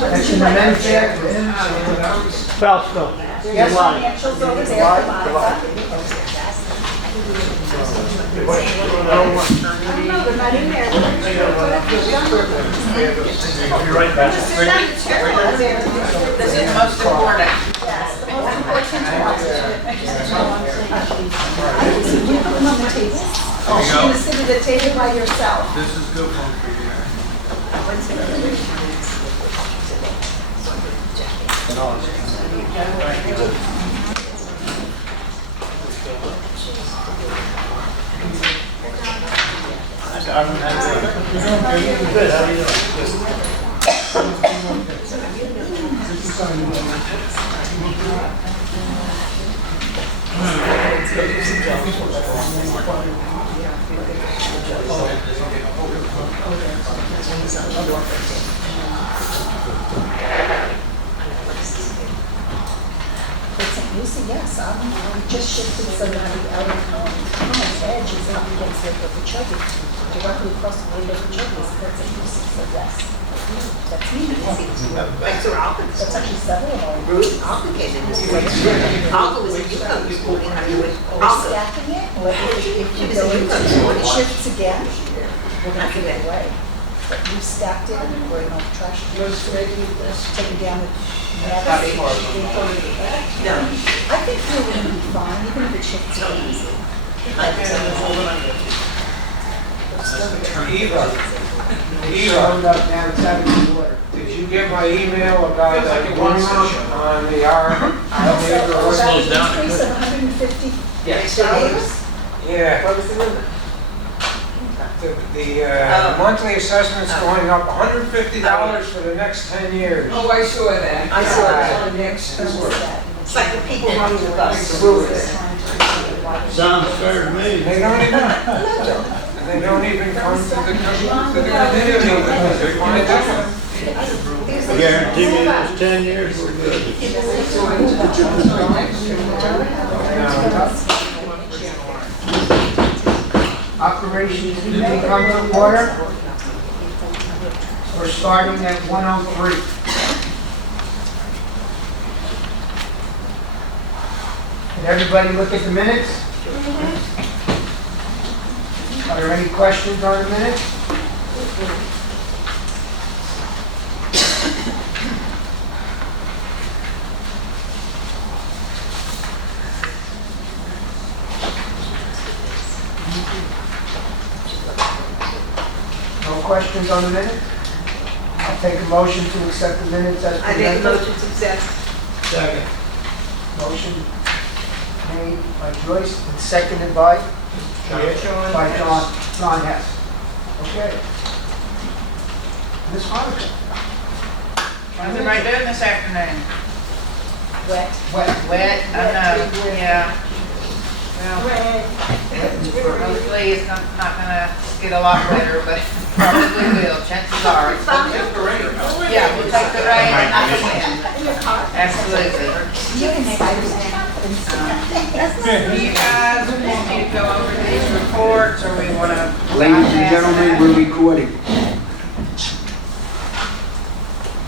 That's in the men's bag. Fausto. Yes. Financials over there, Monica. I don't know, they're not in there. You're right, Pat. This is most important. Yes, the most important one. You put them on the table. Oh, you're gonna sit at the table by yourself. This is good one for you. Good, how are you doing? Lucy, yes, we just shifted so that the outer Thomas edge is up against the chubby, directly across the window of the chubby. That's a Lucy, so yes. That's me. That's actually several of them. Really complicated. Algo is a UCO reporting how you would We're also. stacking it, or if you It is go a into UCO it shifts again, we're gonna give it Okay. away. But we stacked it and we're in the trash. Taking down the. No, I think we're gonna be fine, even if it shifts again. Eva, Round up now, it's out of the water. did you get my email about that one on the R? Slows down. Increase of $150. Yeah. What was the limit? The monthly assessment's going up $150 for the next 10 years. Oh, I saw that. I saw that. On the next What door. was that? It's like the people running the bus, the rulers. Sounds fair to me. They don't even come to the committee because they want it different. I guarantee you this 10 years, we're good. Operations committee comes to order. We're starting at 1:03. Did everybody look at the minutes? Are there any questions on the minutes? No questions on the minutes? I'll take a motion to accept the minutes as I make a presented. motion to accept. Second. Motion made by Joyce and seconded by? John Hess. Okay. Ms. Hanukkah? How's everybody doing this afternoon? Wet. Wet, I know, yeah. Well, hopefully it's not gonna get a lot wetter, but probably will, chances are. Yeah, we'll take the rain and not the wind. Absolutely. You can cite it. Do you guys want me to go over these reports, or we wanna? Ladies and gentlemen, we're recording.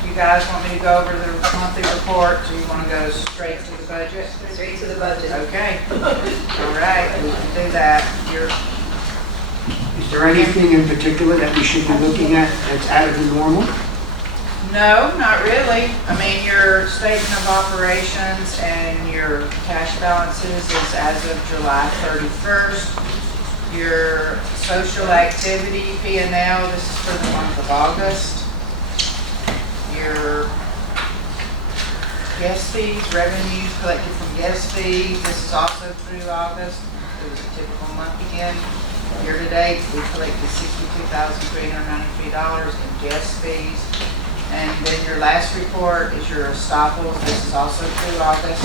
You guys want me to go over the monthly reports, or you wanna go straight to the budget? Straight to the budget. Okay, all right, we can do that. Is there anything in particular that we should be looking at that's out of the normal? No, not really. I mean, your statement of operations and your cash balances is as of July 31st. Your social activity P&L, this is for the month of August. Your guest fees, revenues collected from guest fees, this is also through August. It was a typical month again. Year to date, we collected $62,393 in guest fees. And then your last report is your estoppels. This is also through August.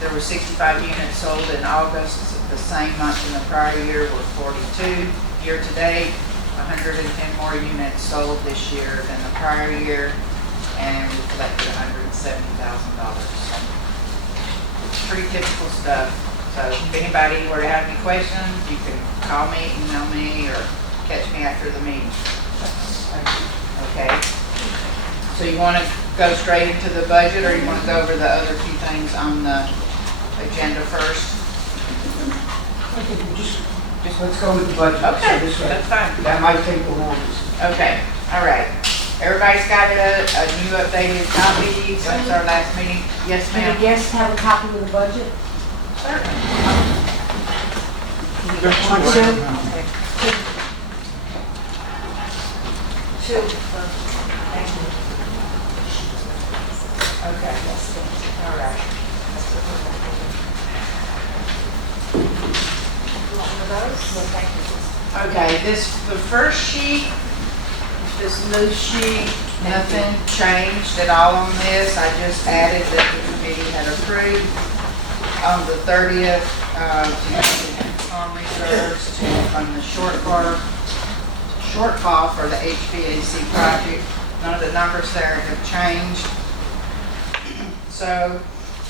There were 65 units sold in August. The same month in the prior year were 42. Year to date, 110 more units sold this year than the prior year, and we collected $170,000. Pretty typical stuff. So if anybody were to have any questions, you can call me, email me, or catch me after the meeting. Okay. So you want to go straight into the budget, or you want to go over the other few things on the agenda first? I think we just let's go with the budget. Okay, So this way, that's fine. that might take the longest. Okay, all right. Everybody's got a new updated copy since our last meeting? Yes, Do the ma'am? guests have a copy of the budget? Certainly. Two. Okay, all right. Okay, the first sheet, this new sheet, nothing changed at all on this. I just added that the committee had approved on the 30th, to use farm reserves to fund the shortfall for the HVAC project. None of the numbers there have changed. So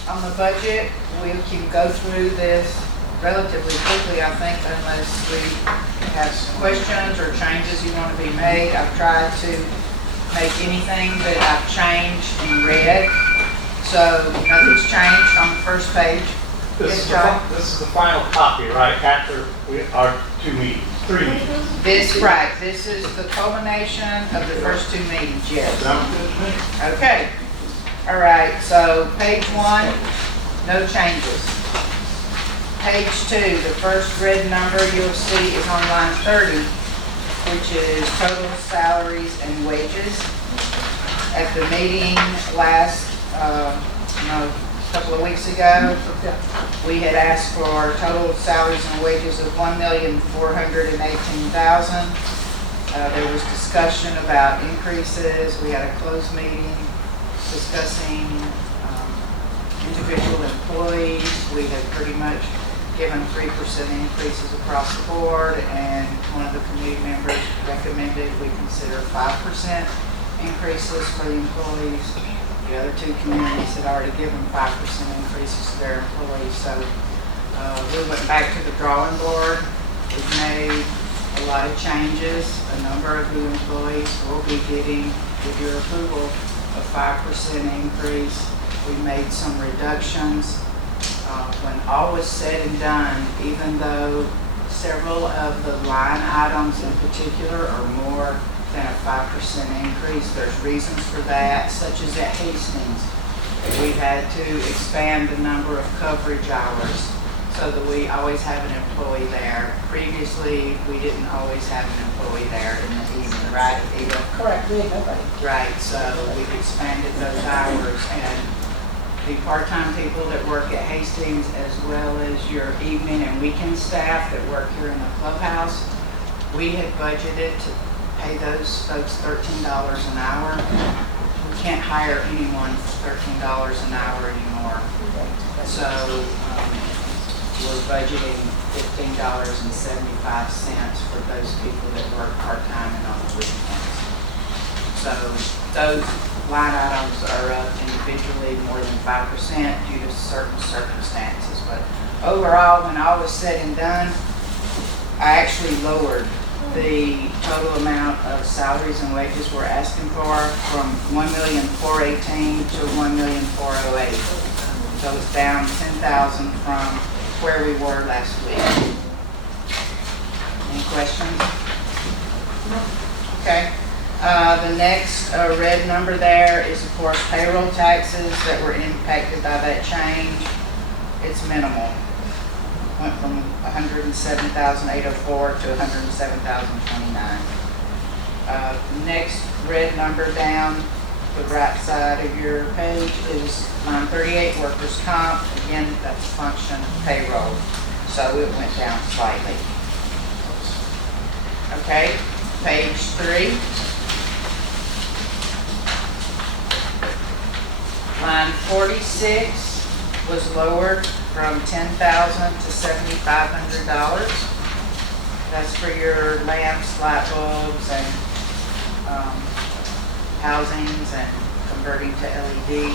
on the budget, we can go through this relatively quickly, I think, unless we have some questions or changes you want to be made. I've tried to make anything that I've changed in red. So nothing's changed on the first page. Yes, John? This is the final copy, right, after our 2 meetings, 3 meetings. This is the culmination of the first 2 meetings, yes. Sounds good to me. Okay. All right, so page 1, no changes. Page 2, the first red number you'll see is on line 30, which is total salaries and wages. At the meeting last, couple of weeks ago, we had asked for total salaries and wages of $1,418,000. There was discussion about increases. We had a closed meeting discussing individual employees. We had pretty much given 3% increases across the board, and one of the committee members recommended we consider 5% increases for the employees. The other 2 communities had already given 5% increases to their employees, so we went back to the drawing board. We've made a lot of changes. A number of new employees will be getting, with your approval, a 5% increase. We made some reductions. When all was said and done, even though several of the line items in particular are more than a 5% increase, there's reasons for that, such as at Hastings. We've had to expand the number of coverage hours so that we always have an employee there. Previously, we didn't always have an employee there in the evening, right, Eva? Correct, we had nobody. Right, so we've expanded those hours, and the part-time people that work at Hastings, as well as your evening and weekend staff that work here in the clubhouse, we had budgeted to pay those folks $13 an hour. We can't hire anyone for $13 an hour anymore. So we're budgeting $15.75 for those people that work part-time and on the weekends. So those line items are up individually more than 5% due to certain circumstances. But overall, when all was said and done, I actually lowered the total amount of salaries and wages we're asking for from $1,418,000 to $1,408,000. So it's down $10,000 from where we were last week. Any questions? Okay. The next red number there is, of course, payroll taxes that were impacted by that change. It's minimal. Went from $107,804 to $107,029. Next red number down the right side of your page is line 38, workers' comp. Again, that's a function of payroll, so it went down slightly. Okay, page 3. Line 46 was lowered from $10,000 to $7,500. That's for your lamps, light bulbs, and housings, and converting to LED.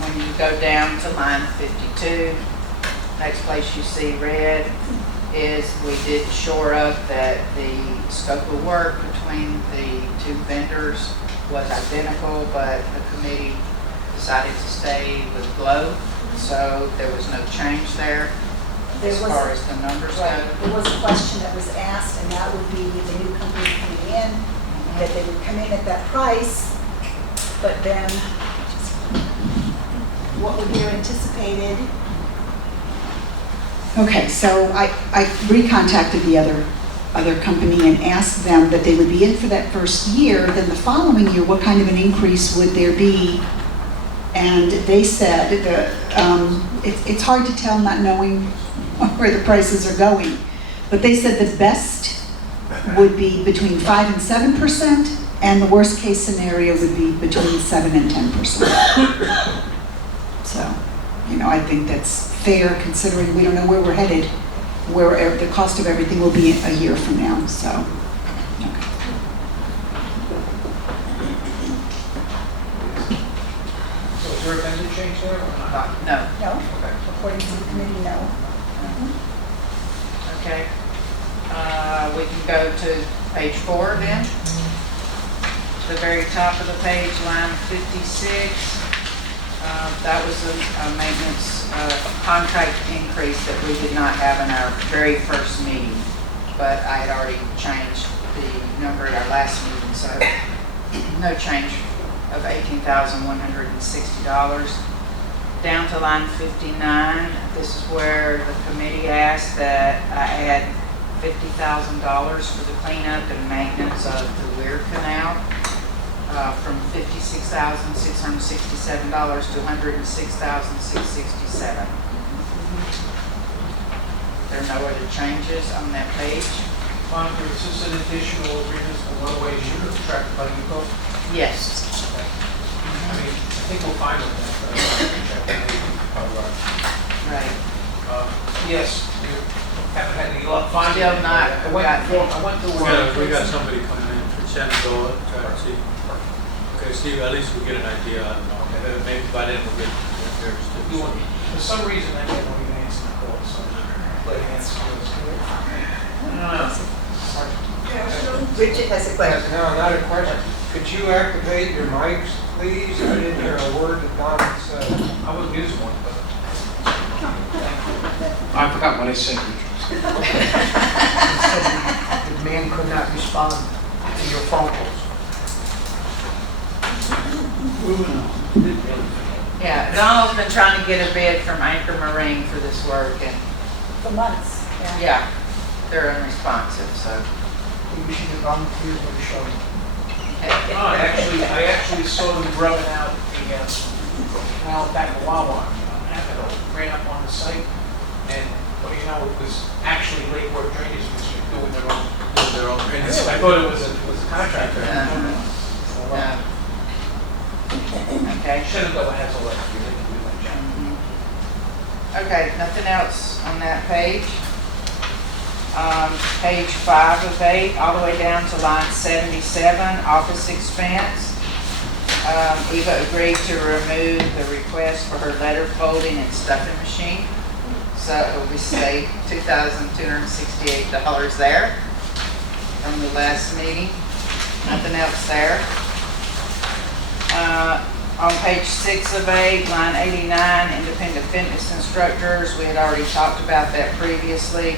When you go down to line 52, next place you see red is we did shore up that the scope of work between the two vendors was identical, but the committee decided to stay with Glow, so there was no change there There as was- far as the numbers Right, go. there was a question that was asked, and that would be with the new company coming in, that they would come in at that price, but then what would be anticipated? Okay, so I recontacted the other company and asked them that they would be in for that first year, then the following year, what kind of an increase would there be? And they said, it's hard to tell not knowing where the prices are going, but they said the best would be between 5 and 7%, and the worst case scenario would be between 7 and 10%. So, I think that's fair considering we don't know where we're headed, where the cost of everything will be a year from now, so. Okay. So is there a vendor change there or not? No, No, Okay. according to the committee, no. okay. We can go to page 4 then. The very top of the page, line 56. That was a maintenance contract increase that we did not have in our very first meeting, but I had already changed the number at our last meeting, so no change of $18,160. Down to line 59, this is where the committee asked that I add $50,000 for the cleanup and maintenance of the Weir Canal. From $56,667 to $106,667. There are no other changes on that page? Monica, is this an additional agreement for one-way shooter tracked by UCO? Yes. Okay. I mean, I think we'll find them there, but I want to check that. Right. Yes, you haven't had any luck finding Still it. not I went to We got somebody coming in from Shenandoah, trying to see. Okay, Steve, at least we'll get an idea, I don't know, maybe by then we'll get theirs You too. want- For some reason, I didn't even answer the call, so I'm letting answer this. Richard has a question. No, not a question. Could you activate your mics, please? I didn't hear a word that Don said. I would use one, but. I forgot what I said. He said the man could not respond to your phone calls. Moving on. Yeah, Donald's been trying to get a bid from Anchor Marine for this work, and For months, yeah. yeah, they're unresponsive, so. You should have volunteered to show me. I actually saw them grubbing out the canal back in Wawa. Avenue, ran up on the site, and, well, it was actually Lake Worth Drainage District doing their own. I thought it was a contractor. Yeah. Okay. Shenandoah has a lot to do with that job. Okay, nothing else on that page. Page 5 of 8, all the way down to line 77, office expense. Eva agreed to remove the request for her letter folding and stuffing machine. So we saved $2,268 there from the last meeting. Nothing else there. On page 6 of 8, line 89, independent fitness instructors, we had already talked about that previously.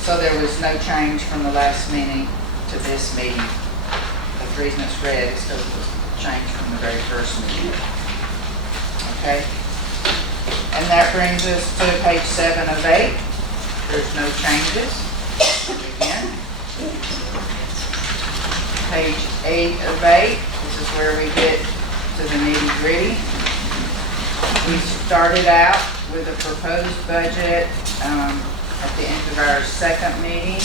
So there was no change from the last meeting to this meeting. The reason it's red is because it was changed from the very first meeting. Okay? And that brings us to page 7 of 8. There's no changes. Again. Page 8 of 8, this is where we get to the nitty-gritty. We started out with a proposed budget at the end of our second meeting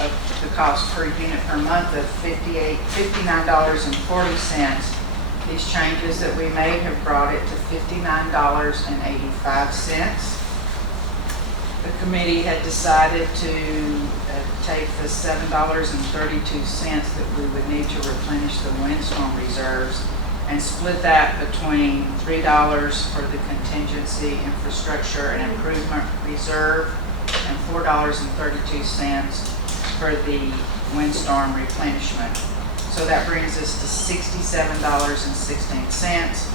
of the cost per unit per month of $59.40. These changes that we made have brought it to $59.85. The committee had decided to take the $7.32 that we would need to replenish the windstorm reserves and split that between $3 for the contingency infrastructure and improvement reserve and $4.32 for the windstorm replenishment. So that brings us to $67.16.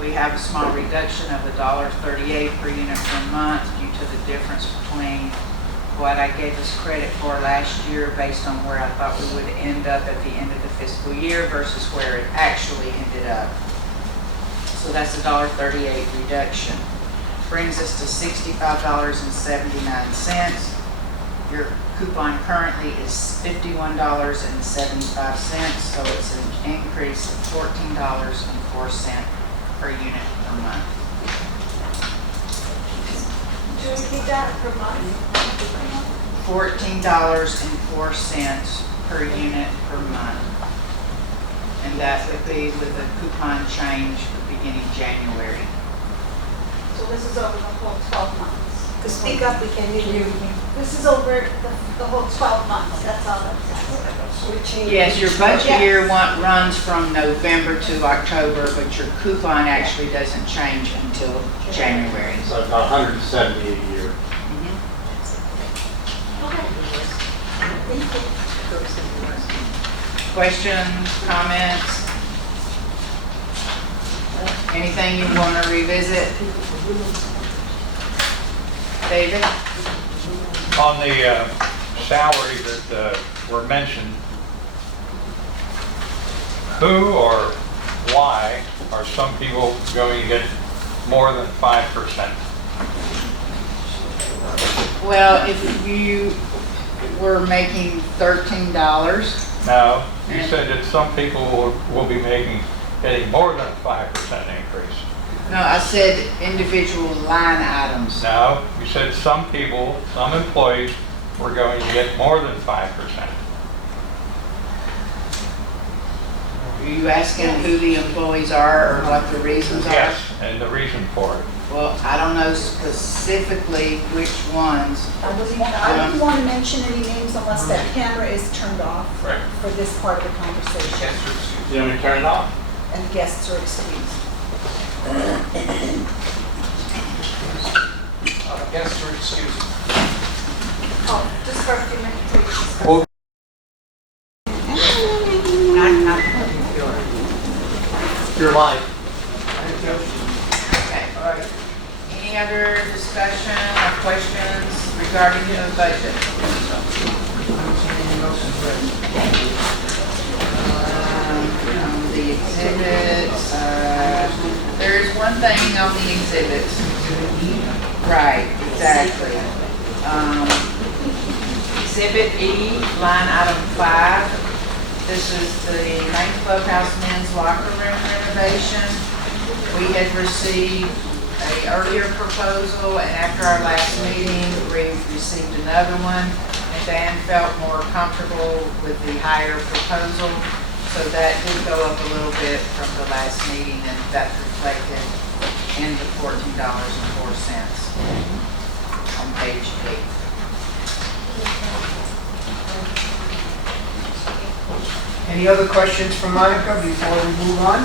We have a small reduction of $1.38 per unit per month due to the difference between what I gave us credit for last year based on where I thought we would end up at the end of the fiscal year versus where it actually ended up. So that's a $1.38 reduction. Brings us to $65.79. Your coupon currently is $51.75, so it's an increase of $14.04 per unit per month. Do you repeat that per month? $14.04 per unit per month. And that would be with a coupon change beginning January. So this is over the whole 12 months? To speak up, we can hear you. This is over the whole 12 months, that's all I'm saying. Yes, your budget year runs from November to October, but your coupon actually doesn't change until January. So about 170 a year. Okay. Thank you. Questions, comments? Anything you want to revisit? David? On the salaries that were mentioned, who or why are some people going to get more than 5%? Well, if you were making $13, Now, you said that some people will be getting more than a 5% increase. no, I said individual line items. Now, you said some people, some employees were going to get more than 5%. Are you asking who the employees are or what the reasons are? Yes, and the reason for it. Well, I don't know specifically which ones. I wouldn't want to mention any names unless that camera is turned off Right. for this part of the conversation, You want me to turn it off? and guests are excused. Guests are excused. Oh, just for a few minutes, please. You're live. Okay. Any other discussion or questions regarding the budget? On the exhibits, there's one thing on the exhibits. Right, exactly. Exhibit E, line item 5. This is the main clubhouse men's locker room renovation. We had received an earlier proposal, and after our last meeting, we received another one. And Dan felt more comfortable with the higher proposal, so that did go up a little bit from the last meeting, and that's reflected in the $14.04 on page 8. Any other questions for Monica before we move on?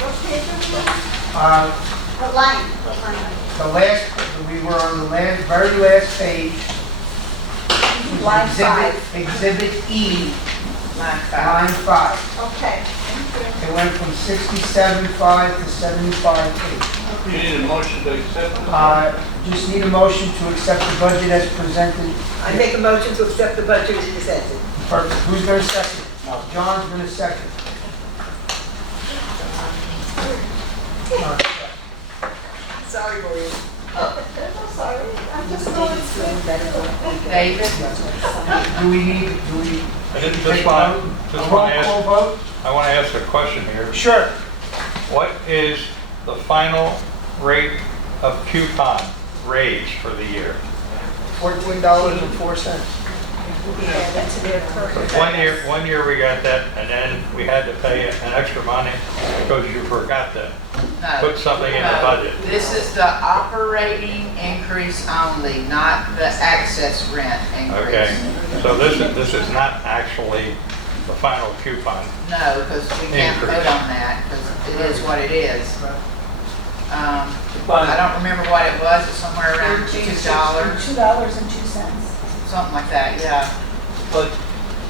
What page are we on? The What line? last, we were on the very last page. Line 5. Exhibit E, Line 5. line 5. Okay, thank you. It went from 67.5 to 75.8. You need a motion to accept? Just need a motion to accept the budget as presented. I make a motion to accept the budget as presented. Perfect. Who's going to second? John's going to second. Sorry, Maureen. I'm sorry, I'm just going to. David? Do we need, I didn't take just a want vote? to A roll call ask, vote? I want to ask a question here. Sure. What is the final rate of coupon raise for the year? $14.04. Yeah, that's their current. One year we got that, and then we had to pay an extra money because you forgot to No. put something in the No. budget. This is the operating increase only, not the access rent increase. Okay, so this is not actually the final coupon. No, because we can't Increase. vote on that, because it is what it is. I don't remember what it was, it's somewhere around $2, $2.02. something like that, yeah. But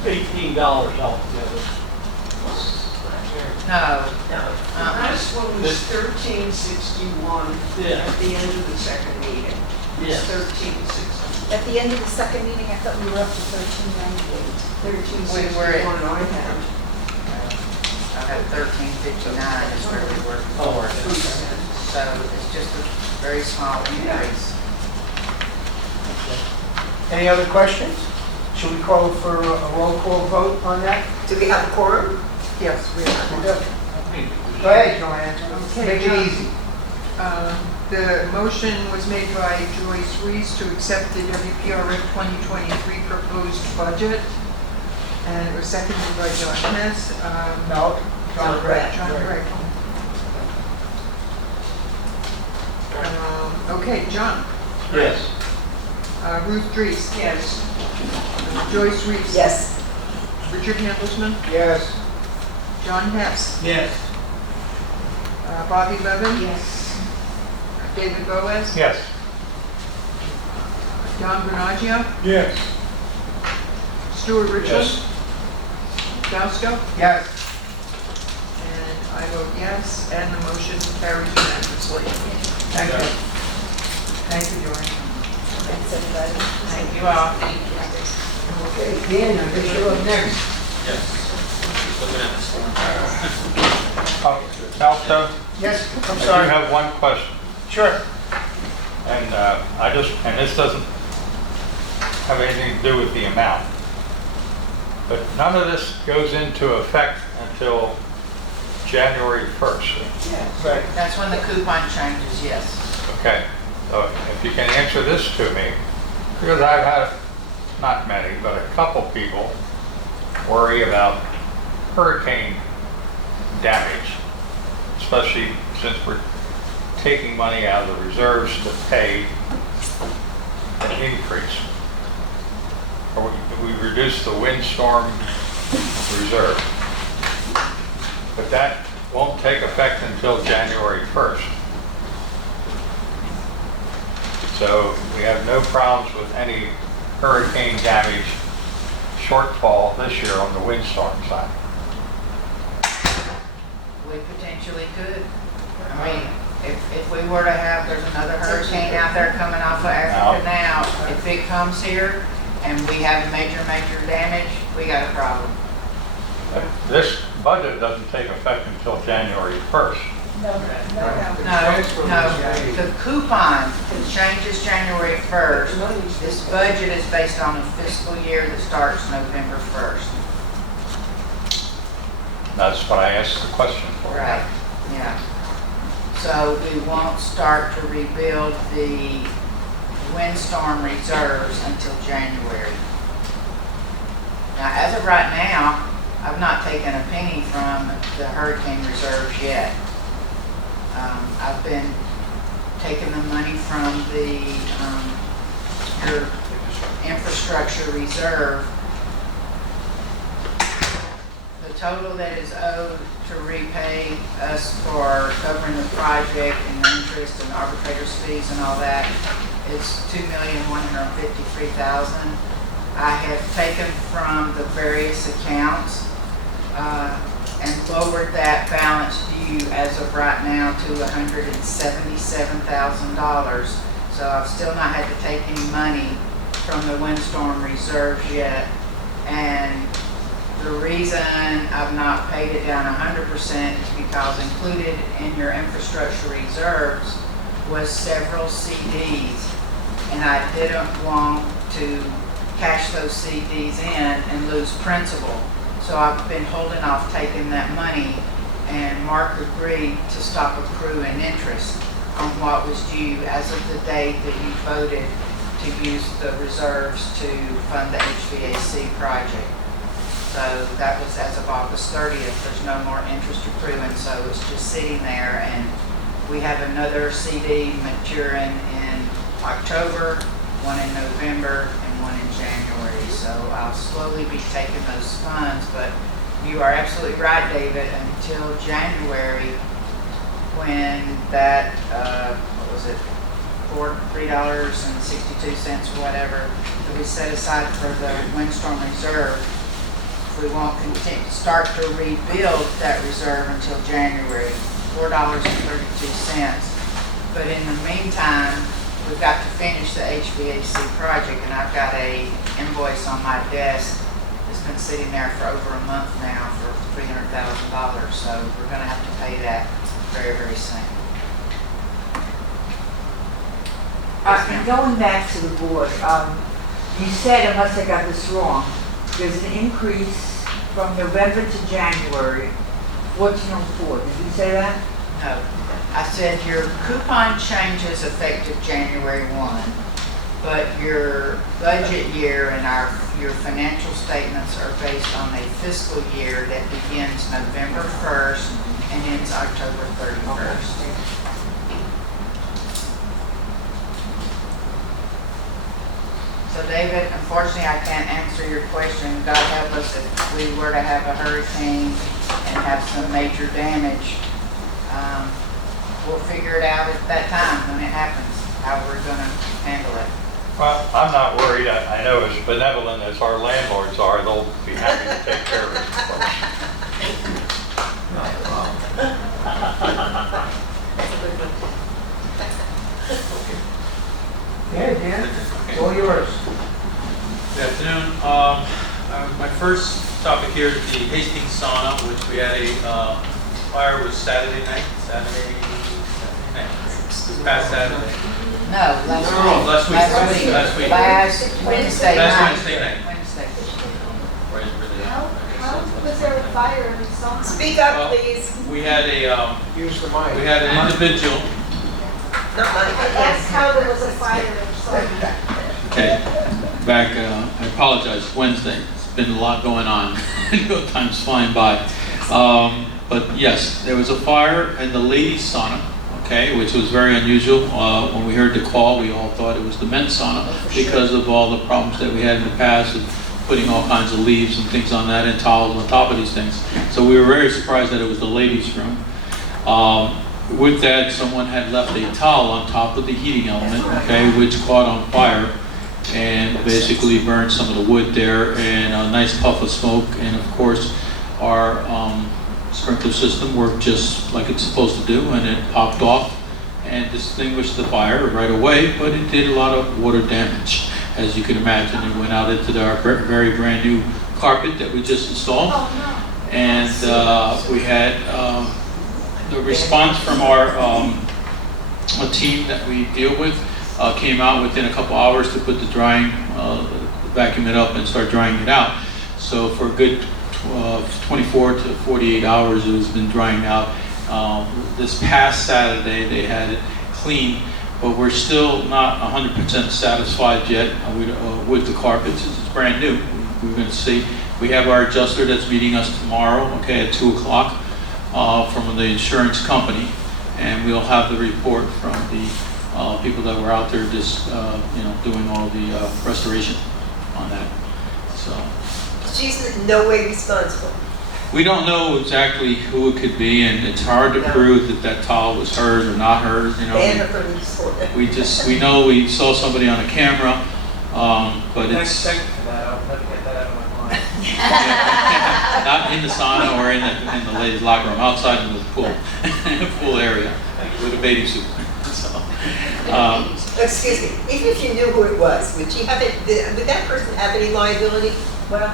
$18 altogether. No. No. Last one was 1361 Yeah. at the end of the second meeting. Yes. 1360. At the end of the second meeting, I thought we were up to 1398. 1361 I had. I had 1359 is where we were before. So it's just a very small increase. Any other questions? Should we call for a roll call vote on that? Do we have a quorum? Yes, we have. Go ahead, Joanne, make it John. easy. The motion was made by Joyce Reese to accept the WPRF 2023 proposed budget, and it was seconded by John Hess. No, John Gray. John Gray. Okay, John. Yes. Ruth Dries. Yes. Joyce Reese. Yes. Richard Handelsman. Yes. John Hess. Yes. Bobby Levin. Yes. David Boaz. Yes. Don Bernaggio. Yes. Stuart Richards. Fausto. Yes. And I vote yes, and the motion carries unanimously. Thank you. Thank you, Joanne. Thanks, everybody. Thank you all. Okay, Dan, I guess you're up next. Yes. Just looking at this. Fausto, Yes, I'm I do sorry. have one question. Sure. And and this doesn't have anything to do with the amount. But none of this goes into effect until January 1st. Right. That's when the coupon changes, yes. Okay, so if you can answer this to me, because I've had, not many, but a couple people worry about hurricane damage, especially since we're taking money out of the reserves to pay an increase. Or we reduce the windstorm reserve. But that won't take effect until January 1st. So we have no problems with any hurricane damage shortfall this year on the windstorm side. We potentially could. I mean, if we were to have, there's another hurricane out there coming off of Africa now. If it comes here and we have major damage, we got a problem. This budget doesn't take effect until January 1st. No. No, the coupon changes January 1st. This budget is based on a fiscal year that starts November 1st. That's what I asked the question for. Right, yeah. So we won't start to rebuild the windstorm reserves until January. Now, as of right now, I've not taken a penny from the hurricane reserves yet. I've been taking the money from the your infrastructure reserve. The total that is owed to repay us for covering the project and the interest and arbitrator's fees and all that is $2,153,000. I have taken from the various accounts and lowered that balance due as of right now to $177,000. So I've still not had to take any money from the windstorm reserves yet. And the reason I've not paid it down 100% is because included in your infrastructure reserves was several CDs. And I didn't want to cash those CDs in and lose principal. So I've been holding off taking that money, and Mark agreed to stop accruing interest on what was due as of the date that you voted to use the reserves to fund the HVAC project. So that was as of August 30th. There's no more interest accruing, so it's just sitting there. And we have another CD maturing in October, one in November, and one in January. So I'll slowly be taking those funds, but you are absolutely right, David. Until January, when that, what was it, $3.62 or whatever, that we set aside for the windstorm reserve. We won't continue, start to rebuild that reserve until January, $4.32. But in the meantime, we've got to finish the HVAC project, and I've got a invoice on my desk. It's been sitting there for over a month now for $300,000, so we're gonna have to pay that very, very soon. Going back to the board, you said, unless I got this wrong, there's an increase from November to January, 1404. Did you say that? No, I said your coupon changes effective January 1, but your budget year and your financial statements are based on a fiscal year that begins November 1st and ends October 31st. So David, unfortunately, I can't answer your question. God help us if we were to have a hurricane and have some major damage. We'll figure it out at that time when it happens, how we're gonna handle it. Well, I'm not worried. I know as benevolent as our landlords are, they'll be happy to take care of it. Yeah, Dan, it's all yours. Good afternoon. My first topic here is the Hastings sauna, which we had a fire was Saturday night, this past Saturday. No, Last week. Last Wednesday night. Last Wednesday night. Wednesday. How was there a fire in the sauna? Speak up, Well, please. We had Use the mic. we had an individual. Not I mine. asked how there was a fire in the sauna. Okay, back, I apologize, Wednesday. It's been a lot going on. No time's flying by. But yes, there was a fire in the ladies' sauna, okay, which was very unusual. When we heard the call, we all thought it was the men's sauna because of all the problems that we had in the past of putting all kinds of leaves and things on that and towels on top of these things. So we were very surprised that it was the ladies' room. With that, someone had left a towel on top of the heating element, okay, which caught on fire and basically burned some of the wood there and a nice puff of smoke. And of course, our sprinkler system worked just like it's supposed to do, and it popped off and extinguished the fire right away, but it did a lot of water damage. As you can imagine, it went out into our very brand new carpet that we just installed. Oh, And we had the response from our a team that we deal with came out within a couple hours to put the drying, vacuum it up and start drying it out. So for a good 24 to 48 hours it has been drying out. This past Saturday they had it clean, but we're still not 100% satisfied yet with the carpets. It's brand new. We're going to see. We have our adjuster that's meeting us tomorrow, okay, at 2 o'clock from the insurance company, and we'll have the report from the people that were out there just doing all the restoration on that. So She's in no way responsible. we don't know exactly who it could be, and it's hard to No. prove that that towel was hers or not hers. Ban her from this one. We know we saw somebody on a camera, but Thanks it's for that, I'll never get that out of my mind. not in the sauna or in the ladies' locker room, outside in the pool area with a bathing suit. So, Excuse me, even if you knew who it was, would that person have any liability? Well,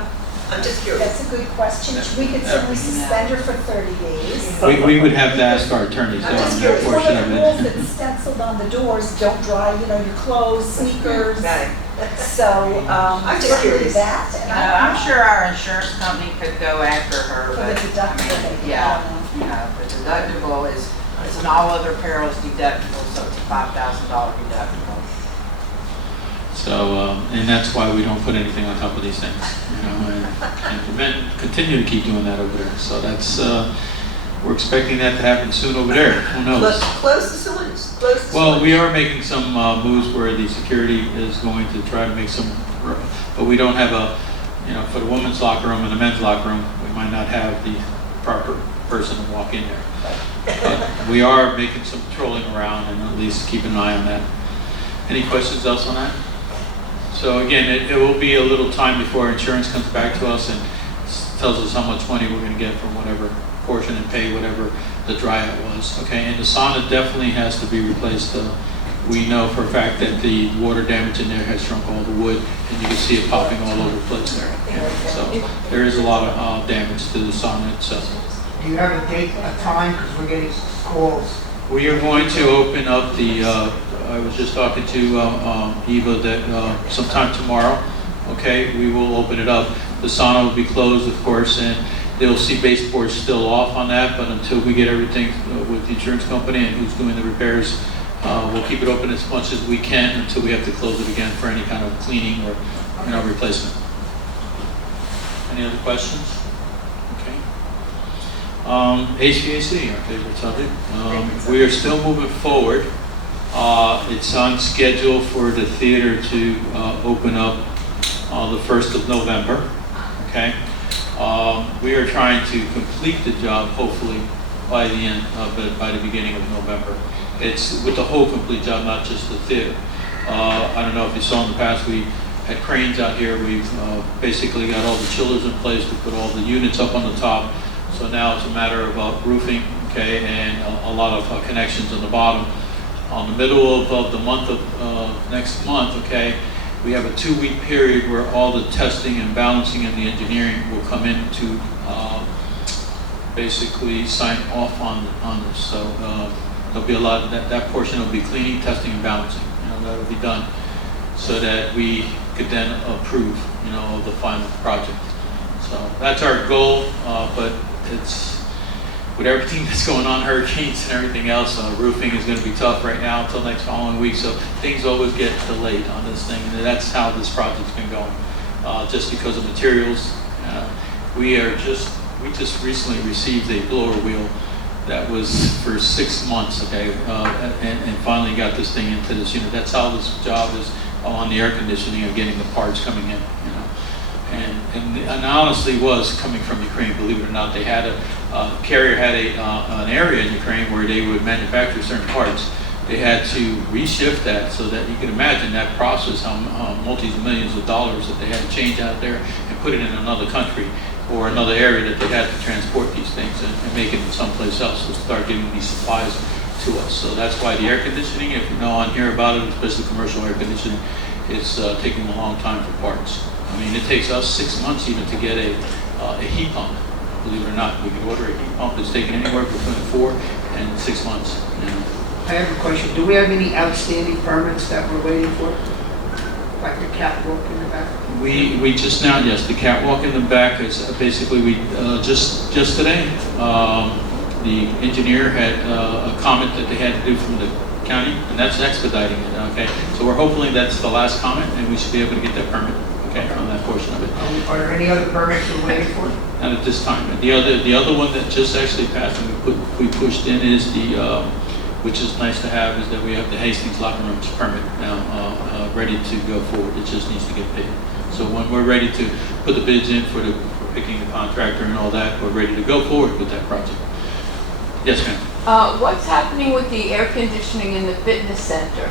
I'm just curious. that's a good question. We could certainly suspend her for 30 days. we would have to ask our attorneys I'm just on that curious. One portion of of the rules it. that's stenciled on the doors, don't dry, your clothes, sneakers. Right. So, I'm just certainly curious. that, and I'm sure our insurance company could go after her, For but, the deductible, I mean, maybe, yeah, I don't the deductible is an all other perils deductible, so it's a $5,000 deductible. So, and that's why we don't put anything on top of these things, and the men continue to keep doing that over there. So that's, we're expecting that to happen soon over there. Who knows? Close the saloons, close the Well, saloons. we are making some moves where the security is going to try to make some, but we don't have for the women's locker room and the men's locker room, we might not have the proper person to walk in there. But we are making some patrolling around and at least keep an eye on that. Any questions else on that? So again, it will be a little time before insurance comes back to us and tells us how much money we're going to get from whatever portion and pay whatever the dryout was. Okay, and the sauna definitely has to be replaced. We know for a fact that the water damage in there has shrunk all the wood, and you can see it popping all over the place there. Yeah, so there is a lot of damage to the sauna itself. Do you have a date, a time, because we're getting calls? We are going to open up the, I was just talking to Eva that sometime tomorrow, okay, we will open it up. The sauna will be closed, of course, and they'll see baseboards still off on that, but until we get everything with the insurance company and who's doing the repairs, we'll keep it open as much as we can until we have to close it again for any kind of cleaning or, replacement. Any other questions? Okay. HVAC, our favorite subject. We are still moving forward. It's on schedule for the theater to open up the 1st of November. Okay. We are trying to complete the job hopefully by the end of it, by the beginning of November. It's with the whole complete job, not just the theater. I don't know if you saw in the past, we had cranes out here. We've basically got all the chillers in place to put all the units up on the top. So now it's a matter of roofing, okay, and a lot of connections on the bottom. On the middle of the month of next month, okay, we have a 2-week period where all the testing and balancing and the engineering will come in to basically sign off on this. So there'll be a lot of that portion will be cleaning, testing, and balancing. That'll be done so that we could then approve, of the final project. So that's our goal, but it's with everything that's going on, hurricanes and everything else, roofing is going to be tough right now until next following week. So things always get delayed on this thing, and that's how this project's been going. Just because of materials, we just recently received a blower wheel that was for 6 months, okay, and finally got this thing into this unit. That's how this job is on the air conditioning and getting the parts coming in, and honestly was coming from Ukraine, believe it or not. They had Carrier had an area in Ukraine where they would manufacture certain parts. They had to reshift that so that you can imagine that process, how multi-millions of dollars that they had to change out there and put it in another country or another area that they had to transport these things and make it someplace else to start getting these supplies to us. So that's why the air conditioning, if you know on here about it, especially commercial air conditioning, is taking a long time for parts. I mean, it takes us 6 months even to get a heat pump. Believe it or not, we can order a heat pump that's taken anywhere between 4 and 6 months. I have a question. Do we have any outstanding permits that we're waiting for? Like the catwalk in the back? We just now, yes, the catwalk in the back is basically just today. The engineer had a comment that they had to do from the county, and that's expediting it. Okay, so we're hoping that's the last comment, and we should be able to get that permit. Okay, on that portion of it. Are there any other permits we're waiting for? Not at this time. The other one that just actually passed and we pushed in is the, which is nice to have, is that we have the Hastings locker rooms permit now ready to go forward. It just needs to get paid. So when we're ready to put the bids in for picking the contractor and all that, we're ready to go forward with that project. Yes, ma'am. What's happening with the air conditioning in the fitness center?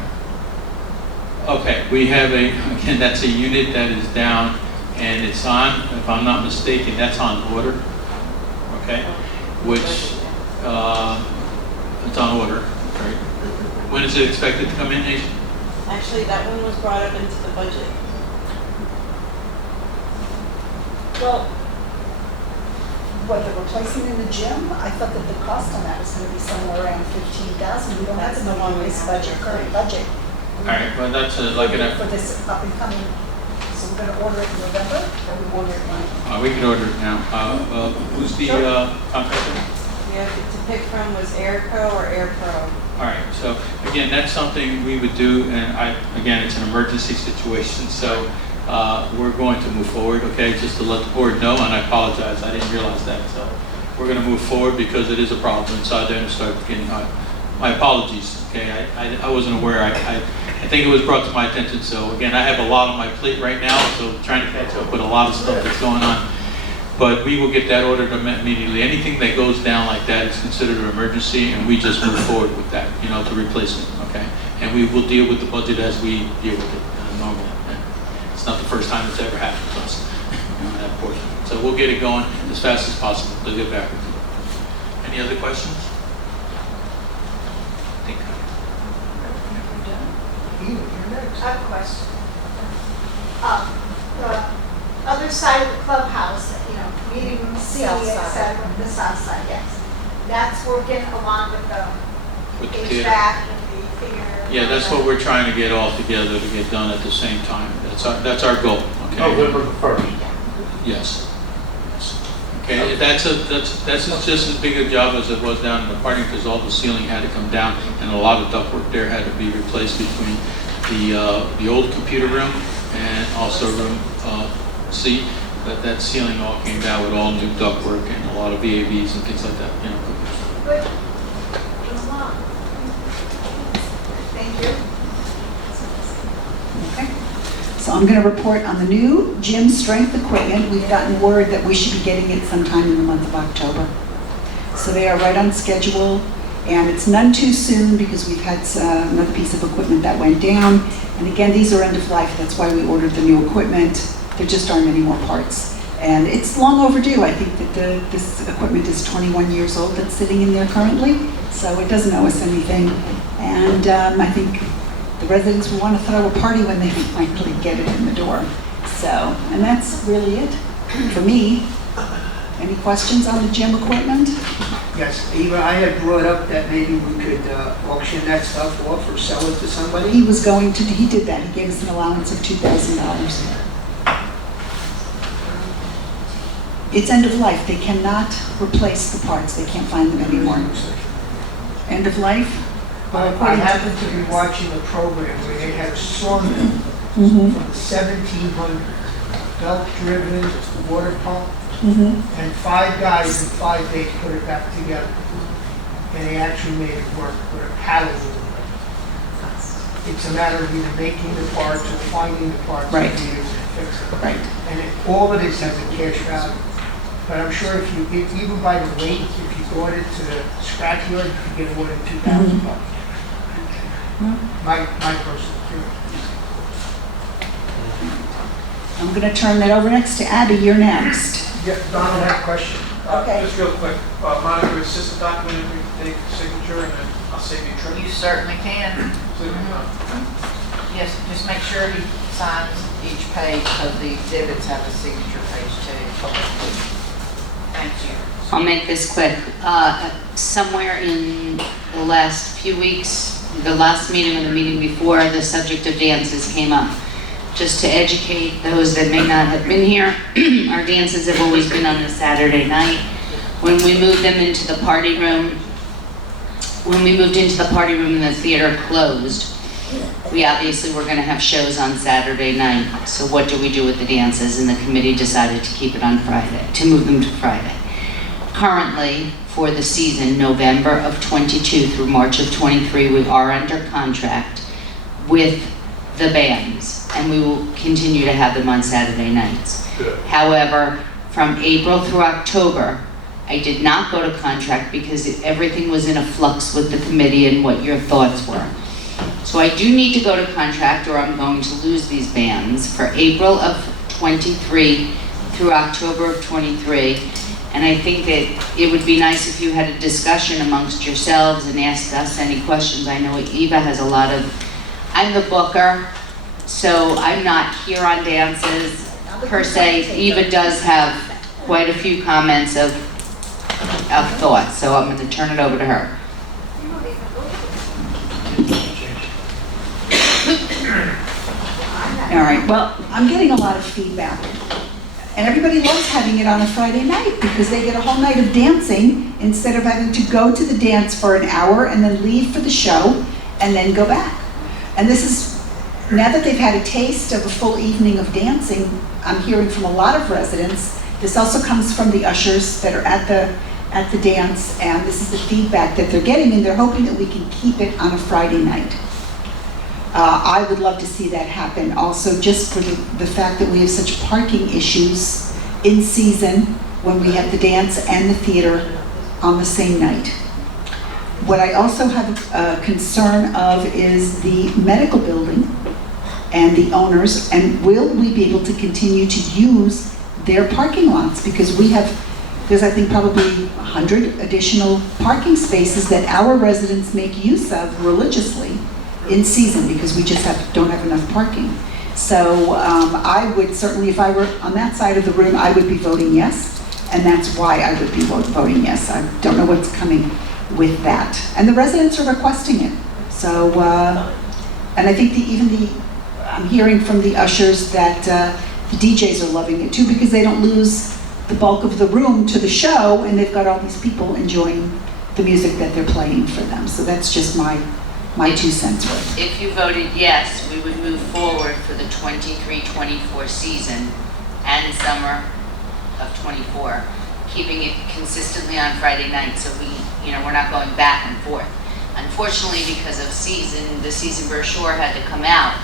Okay, we have again, that's a unit that is down and it's on, if I'm not mistaken, that's on order. Okay, which it's on order. Right? When is it expected to come in, Hazel? Actually, that one was brought up into the budget. Well, what, the replacement in the gym? I thought that the cost on that was gonna be somewhere around 15,000. We don't have That's the the one money in we this have. budget, current budget. All right, well, that's like an. For this up and coming, so we're gonna order it in November, or we order it now? We can order it now. Who's the contractor? Yeah, to pick from was Airco or AirPro. All right, so again, that's something we would do, and again, it's an emergency situation, so we're going to move forward, okay, just to let the board know, and I apologize, I didn't realize that, so we're gonna move forward because it is a problem inside there and start getting hot. My apologies, okay, I wasn't aware, I think it was brought to my attention, so again, I have a lot on my plate right now, so trying to catch up with a lot of stuff that's going on. But we will get that ordered immediately. Anything that goes down like that is considered an emergency, and we just move forward with that, to replace it, okay? And we will deal with the budget as we deal with it normally. It's not the first time it's ever happened to us, that portion. So we'll get it going as fast as possible to get back with you. Any other questions? You're next. I have a question. The other side of the clubhouse, meeting room C, South et side. cetera, the south side, yes. That's working along with the With the theater. HVAC and the theater. Yeah, that's what we're trying to get all together to get done at the same time. That's our goal, okay? November the 1st. Yes. Yes. Okay, that's just as big a job as it was down in the parking, because all the ceiling had to come down, and a lot of ductwork there had to be replaced between the old computer room and also room C. That ceiling all came down with all new ductwork and a lot of VAVs and things like that, Good. Good luck. Thank you. Okay. So I'm going to report on the new gym strength equipment. We've gotten word that we should be getting it sometime in the month of October. So they are right on schedule, and it's none too soon because we've had another piece of equipment that went down. And again, these are end of life. That's why we ordered the new equipment. There just aren't any more parts. And it's long overdue. I think that this equipment is 21 years old that's sitting in there currently, so it doesn't owe us anything. And I think the residents will want to throw a party when they finally get it in the door. So, and that's really it for me. Any questions on the gym equipment? Yes, Eva, I had brought up that maybe we could auction that stuff off or sell it to somebody. He was going to, he did that. He gave us an allowance of $2,000. It's end of life. They cannot replace the parts. They can't find them anymore. End of life? I happened to be watching a program where they had a sawmill Mm-hmm. from the 1700s, belt-driven water pump, Mm-hmm. and 5 guys in 5 days put it back together. And they actually made it work with a paddle wheel. It's a matter of either making the parts or finding the parts Right. to be able to fix it. Right. And all of this has a cash value. But I'm sure if even by the weight, if you brought it to the scratch yard, you could get it more than $2,000. My personal opinion. I'm going to turn that over next to Abby. You're next. Yeah, Donald, I have a question. Okay. Just real quick, Monica, assist the document if we take a signature and then I'll save you a trip. You certainly can. Yes, just make sure he signs each page because the exhibits have a signature page too. Thank you. I'll make this quick. Somewhere in the last few weeks, the last meeting or the meeting before, the subject of dances came up. Just to educate those that may not have been here, our dances have always been on a Saturday night. When we moved them into the party room, and the theater closed, we obviously were going to have shows on Saturday night. So what do we do with the dances? And the committee decided to keep it on Friday, to move them to Friday. Currently, for the season, November of '22 through March of '23, we are under contract with the bands, and we will continue to have them on Saturday nights. Good. However, from April through October, I did not go to contract because everything was in a flux with the committee and what your thoughts were. So I do need to go to contract or I'm going to lose these bands for April of '23 through October of '23. And I think that it would be nice if you had a discussion amongst yourselves and asked us any questions. I know Eva has a lot of, I'm the booker, so I'm not here on dances per se. Eva does have quite a few comments of thoughts, so I'm going to turn it over to her. All right, well, I'm getting a lot of feedback. And everybody loves having it on a Friday night because they get a whole night of dancing instead of having to go to the dance for an hour and then leave for the show and then go back. And this is, now that they've had a taste of a full evening of dancing, I'm hearing from a lot of residents. This also comes from the ushers that are at the dance, and this is the feedback that they're getting, and they're hoping that we can keep it on a Friday night. I would love to see that happen also, just for the fact that we have such parking issues in season when we have the dance and the theater on the same night. What I also have a concern of is the medical building and the owners, and will we be able to continue to use their parking lots? Because there's I think probably 100 additional parking spaces that our residents make use of religiously in season, because we just don't have enough parking. So I would certainly, if I were on that side of the room, I would be voting yes, and that's why I would be voting yes. I don't know what's coming with that. And the residents are requesting it. So, and I think I'm hearing from the ushers that the DJs are loving it too, because they don't lose the bulk of the room to the show, and they've got all these people enjoying the music that they're playing for them. So that's just my 2 cents worth. If you voted yes, we would move forward for the 23-24 season and summer of 24, keeping it consistently on Friday night, so we're not going back and forth. Unfortunately, because of the season brochure had to come out,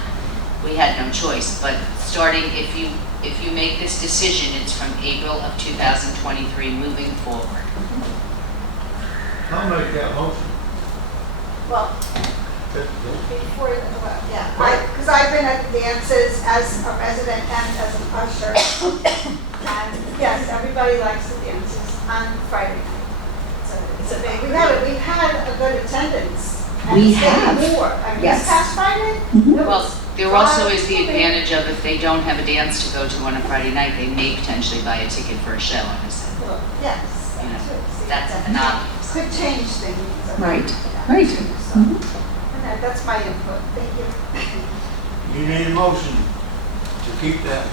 we had no choice. But starting, if you make this decision, it's from April of 2023 moving forward. I'll make that motion. Well, before, because I've been at the dances as a resident and as an usher. And yes, everybody likes the dances on Friday night. It's a big, we've had a good attendance. And We it's getting have. more. I mean, Yes. this past Friday? Mhm. it Well, was there also is the five- advantage of if they don't have a dance to go to on a Friday night, they may potentially buy a ticket for a show on a Saturday. Well, yes. You know, too. See, that's that an obvious. could change things. Right, Yeah, right. too, so. Mhm. And that's my input. Thank you. You need a motion to keep that.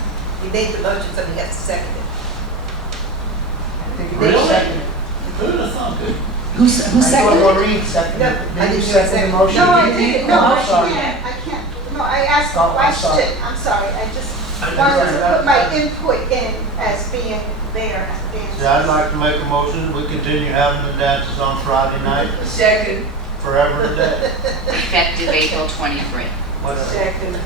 You made the motion, so we have to second it. I think you did second it. Good, I thought good. Who I seconded thought it? Maureen seconded No, it. I Did you didn't hear a second the second. motion? No, I You did? didn't. No, Oh, I I'm sorry. can't. No, I asked Oh, a I'm sorry. question. I'm sorry. I just I wanted to just- put my input in as being there at the dance. Yeah, I'd like to make a motion, we continue having the dances on Friday night, Second. forever and a day. Effective April 23. Whatever. Second.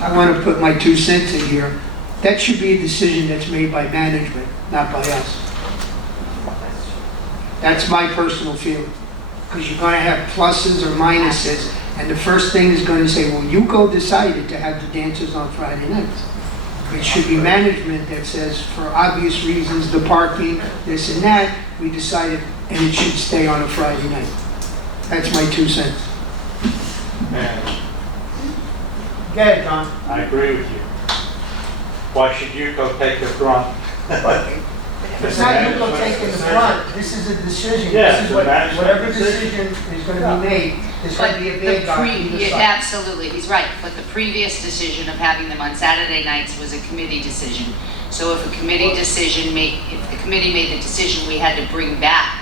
I want to put my 2 cents in here. That should be a decision that's made by management, not by us. That's my personal feeling. Because you're going to have pluses or minuses, and the first thing is going to say, well, you go decided to have the dances on Friday nights. It should be management that says, for obvious reasons, the parking, this and that, we decided, and it should stay on a Friday night. That's my 2 cents. Go ahead, John. I agree with you. Why should you go take the brunt? It's not you go taking the front, this is a decision. Yeah, This is it's a what- management Whatever decision. decision is gonna be made, there's But gonna be a the big on either yeah, side. absolutely, he's right. But the previous decision of having them on Saturday nights was a committee decision. So if the committee made the decision, we had to bring back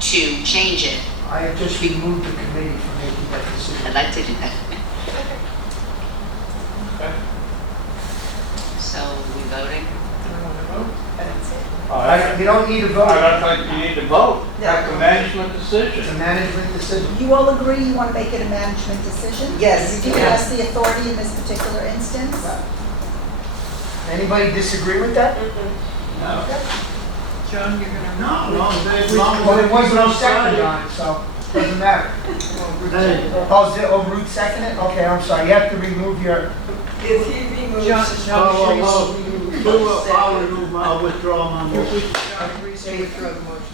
to change it. I have just removed the committee from making that decision. I'd like to do that. So, we voting? You don't need a vote. I don't think you need to vote. That's a management It's a decision. management decision. You all agree you want to make it a management decision? Yes. You give us the authority in this particular instance? Anybody disagree with that? No. John, you're gonna. Well, there was no second on it, so it doesn't matter. Root seconded? Okay, I'm sorry, you have to remove your, If he removes. I'll withdraw my motion. John agrees to withdraw the motion.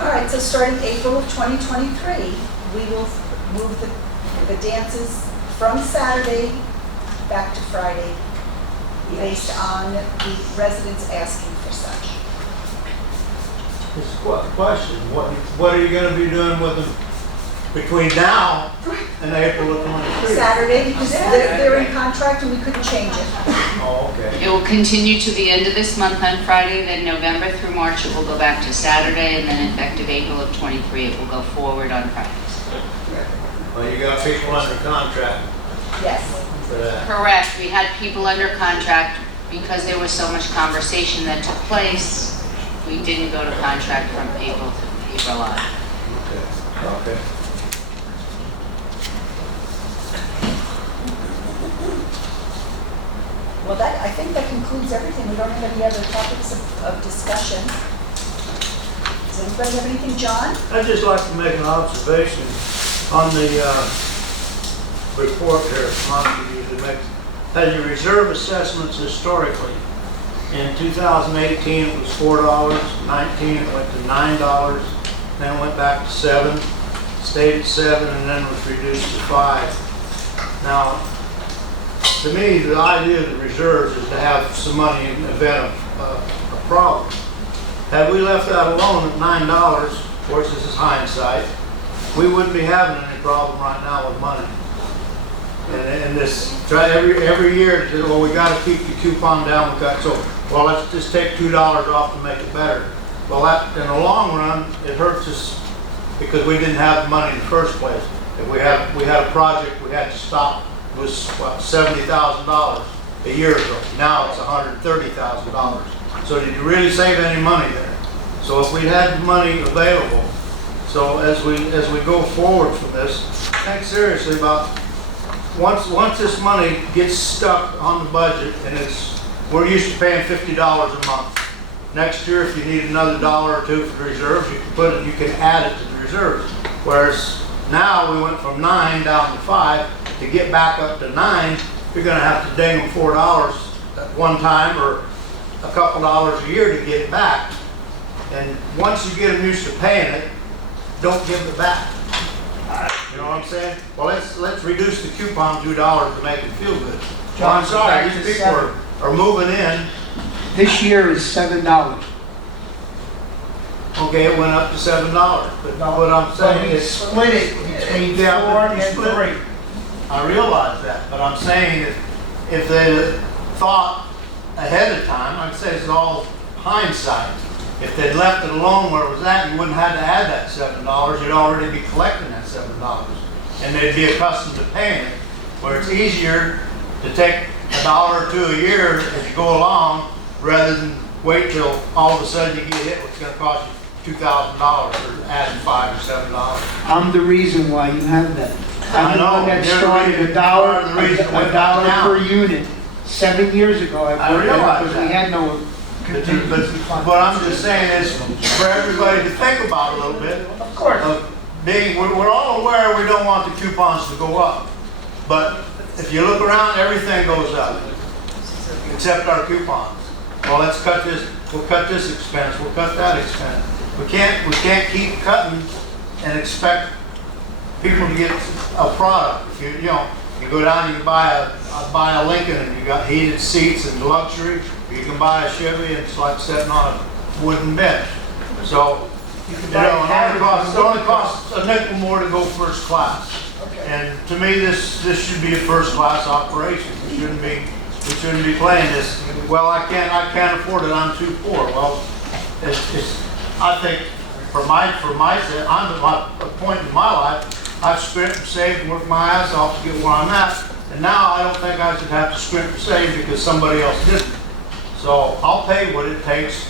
All right, so starting April of 2023, we will move the dances from Saturday back to Friday based on the residents asking for such. It's a question, what are you gonna be doing with them between now and April of 23? Saturday, because they're in contract and we couldn't change it. Oh, okay. It will continue to the end of this month on Friday, then November through March it will go back to Saturday, and then effective April of 23 it will go forward on Fridays. Well, you got people under contract Yes. for that. Correct, we had people under contract because there was so much conversation that took place. We didn't go to contract from April to April on. Okay. I think that concludes everything. We don't have any other topics of discussion. Does anybody have anything, John? I'd just like to make an observation on the report here, Monty usually makes. As your reserve assessments historically, in 2018 it was $4, 19 it went to $9, then went back to 7, stayed at 7, and then was reduced to 5. Now, to me, the idea of the reserves is to have some money in the event of a problem. Had we left that alone at $9, of course this is hindsight, we wouldn't be having any problem right now with money. And this, try every year to say, well, we got to keep the coupon down, well, let's just take $2 off to make it better. Well, that, in the long run, it hurts us because we didn't have the money in the first place. If we had a project we had to stop, it was what, $70,000 a year ago. Now it's $130,000. So did you really save any money there? So if we had money available, so as we go forward from this, think seriously about once this money gets stuck on the budget, and we're used to paying $50 a month. Next year, if you need another $1 or $2 for the reserves, you can add it to the reserves. Whereas now we went from 9 down to 5. To get back up to 9, you're going to have to ding them $4 at one time or a couple dollars a year to get it back. And once you get them used to paying it, don't give it back. You know what I'm saying? Well, let's reduce the coupon $2 to make them feel good. Well, I'm sorry, these people are moving in. This year is $7. Okay, it went up to $7, but what I'm saying is Split it between 4 and 3. I realize that, but I'm saying if they thought ahead of time, I'd say it's all hindsight. If they'd left it alone where it was at, you wouldn't have to add that $7. You'd already be collecting that $7. And they'd be accustomed to paying it, where it's easier to take $1 or $2 a year as you go along, rather than wait till all of a sudden you get hit what's going to cost you $2,000 or adding $5 or $7. I'm the reason why you have that. I'm the one that started $1 per unit 7 years ago. I realize because we had no. But what I'm just saying is for everybody to think about a little bit. Of course. We're all aware we don't want the coupons to go up. But if you look around, everything goes up. Except our coupons. Well, let's cut this, we'll cut this expense, we'll cut that expense. We can't keep cutting and expect people to get a product. If you go down, you buy a Lincoln and you got heated seats and luxury. You can buy a Chevy and it's like sitting on a wooden bench. So, it only costs a nickel more to go first class. And to me, this should be a first class operation. We shouldn't be playing this. Well, I can't afford it. I'm too poor. Well, I think for my sake, I'm at a point in my life, I've spent and saved and worked my ass off to get where I'm at. And now I don't think I should have to scrimp and save because somebody else didn't. So I'll pay what it takes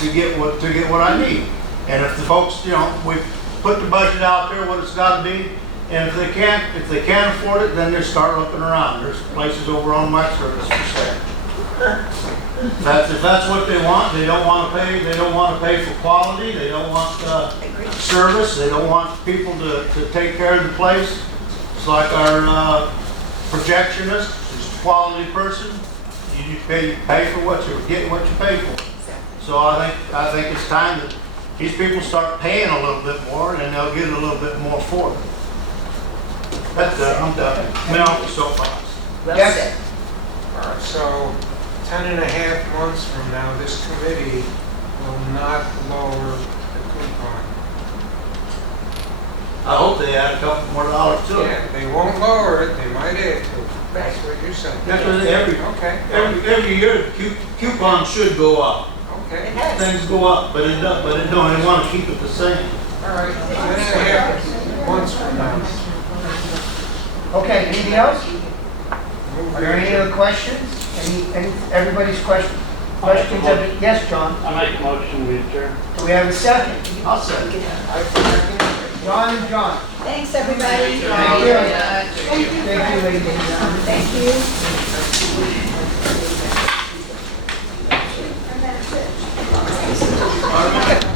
to get what I need. And if the folks, we put the budget out there, what it's got to be. And if they can't afford it, then they start looking around. There's places over on my service for sale. If that's what they want, they don't want to pay. They don't want to pay for quality. They don't want service. They don't want people to take care of the place. It's like our projectionist is a quality person. You pay for what you're getting, what you pay for. So I think it's time that these people start paying a little bit more, and they'll get a little bit more for it. That's done. I'm done. Off the soapbox. Yes. All right, so 10.5 months from now, this committee will not lower the coupon. I hope they add a couple more dollars to it. Yeah, they won't lower it, they might add to it. That's what you said. That's what every year the coupon should go up. Okay. Things go up, but it don't. They want to keep it the same. All right, 10.5 months from now. Okay, anything else? Are there any other questions? Everybody's questions? Yes, John? I make a motion we adjourn. Do we have a second? I'll second. John and John. Thanks, everybody. Thank you. Thank you. Thank you, ladies and gentlemen. Thank you. Pardon me?